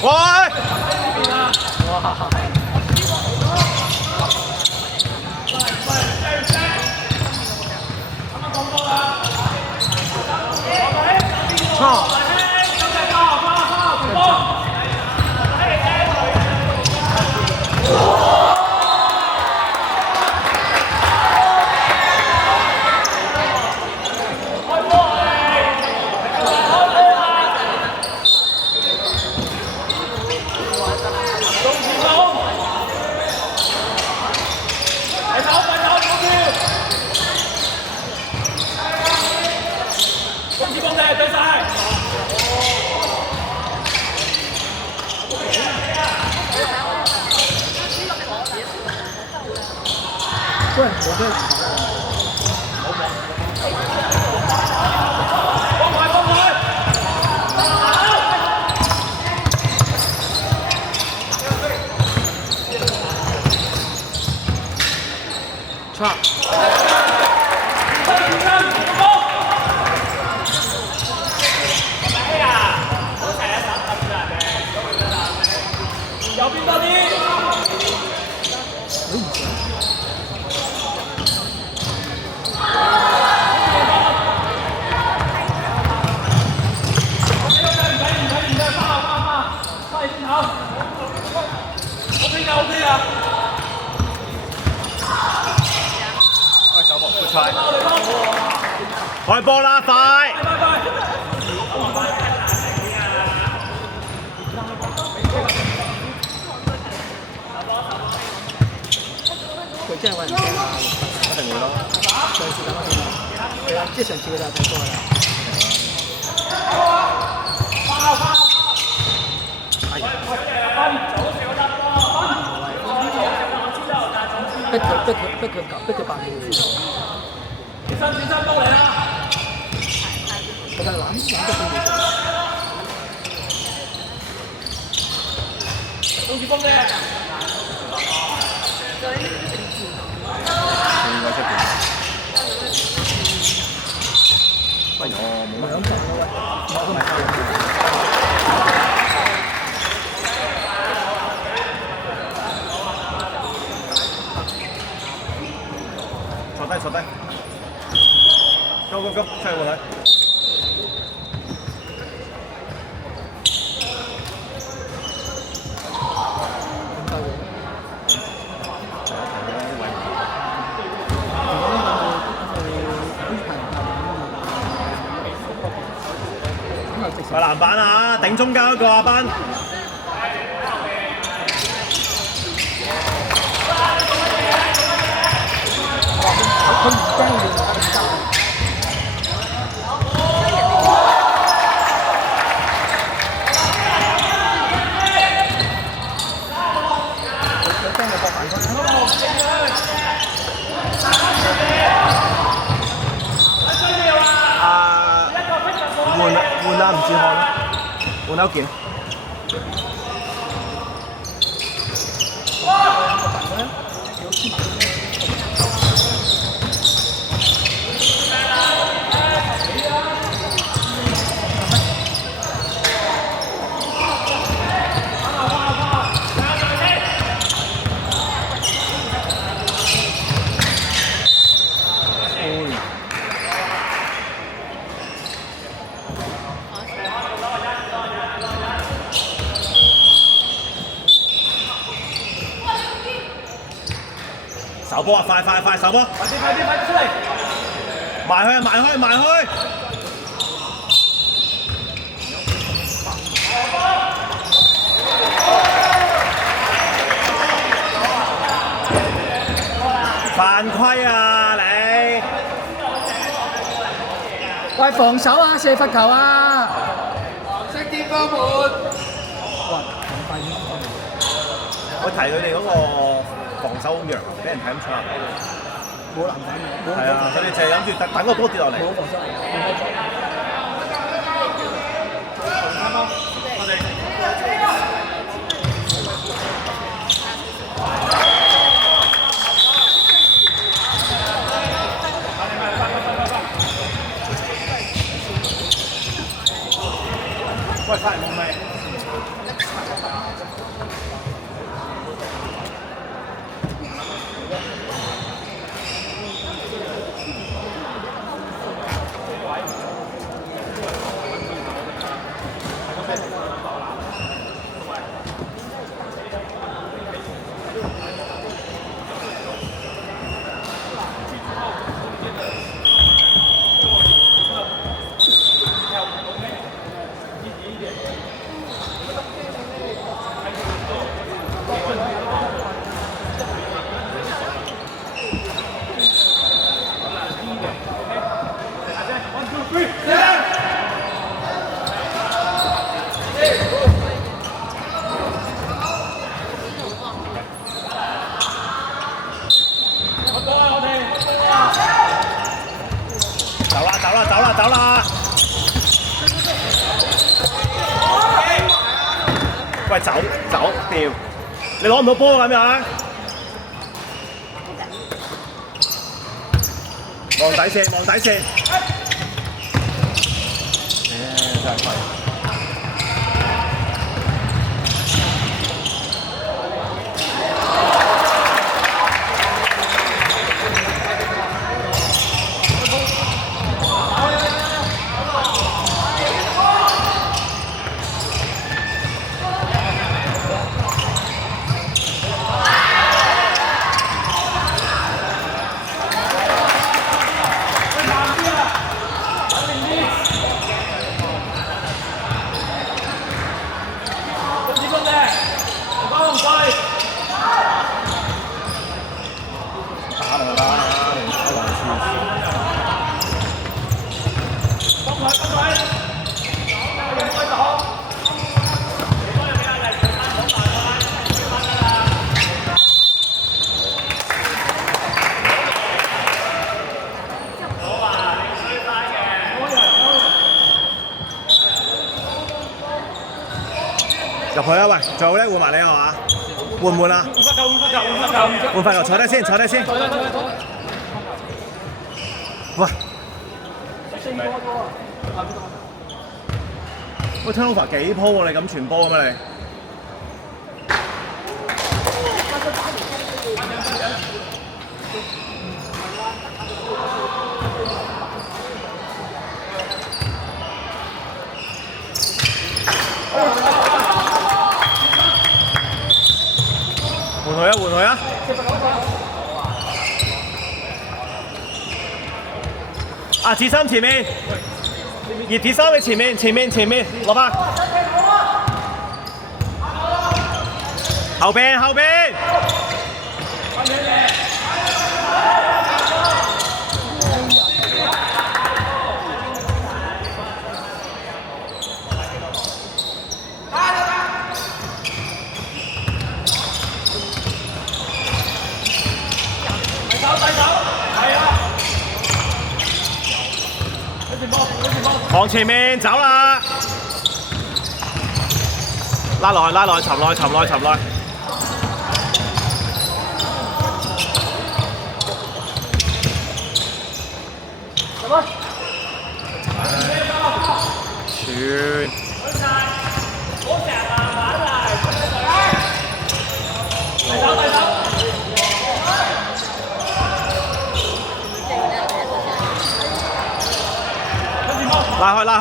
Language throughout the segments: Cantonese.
喂！哇！操！对，我对。差。右邊多啲。OK 啊！開手波，出賽。開波啦，快！佢真係揾人驚啊！一定會咯。上次咁啊，係啊，即係上次佢就睇過啦。逼佢扮嘢。起身到嚟啦！佢就攬得佢嘢。公主攻咧！喂，我冇乜。兩球咯喂，我都唔係。坐低 ，go go go， 出去換佢。個籃板啊，頂中間嗰個阿班。佢唔驚你咁大。佢驚你搏反攻。換啦，唔知看啦，換一件。手波啊！快手波！快啲出嚟！埋去！犯規啊你！喂，防守啊，射罰球啊！識啲波門。哇，咁快啲！我提佢哋嗰個防守好弱，俾人睇咁差。冇籃板嘅。係啊，佢哋就係諗住等個波跌落嚟。冇防守。喂，快冇味。走啦！喂，走掉！你攞唔到波咁樣？望底線，望底線。真係快！入去啊！喂，最後咧換埋你係嘛？換唔換啊？換發球，坐低先，坐低先。喂，喂 turnover 幾鋪喎？你咁傳波嘅咩你？換佢啊！換佢啊！啊！子森前面，葉子森你前面，攞翻。後邊。往前面走啦！拉落去，沉落去。傳。拉開！拉落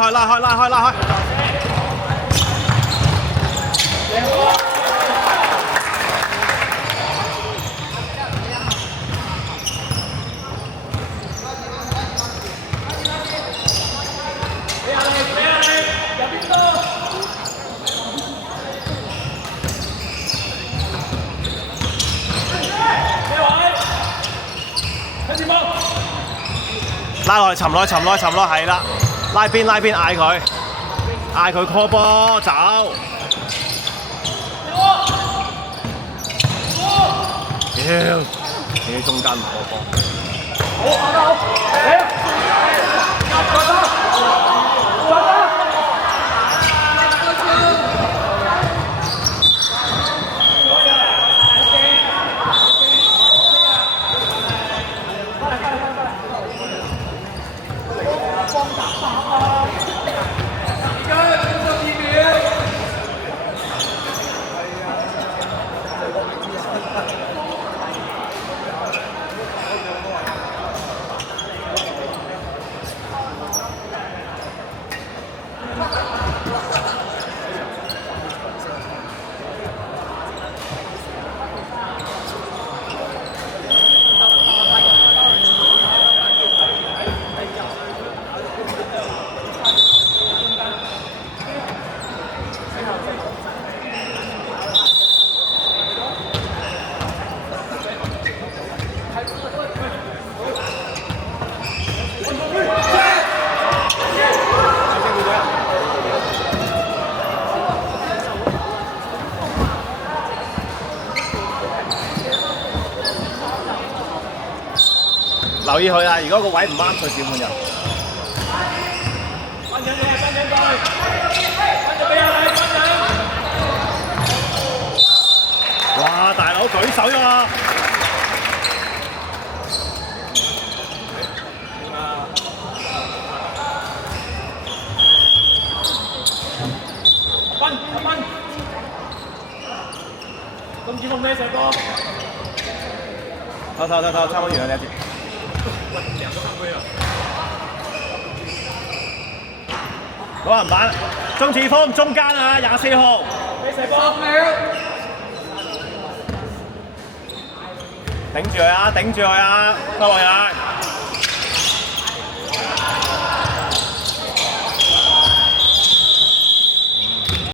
去，沉落，係啦。拉邊嗌佢 call 波走。屌，你中間唔 call 波。留意佢啦，如果個位唔啱，隨時換人。分緊你，分緊佢，分咗俾阿你，分緊。哇！大佬舉手啫嘛！分，咁子峰咩射波？偷，差唔多完啦呢一節。好人板，鍾志峰中間啊，24號。俾射波10秒。頂住佢啊！頂住佢啊！收落人。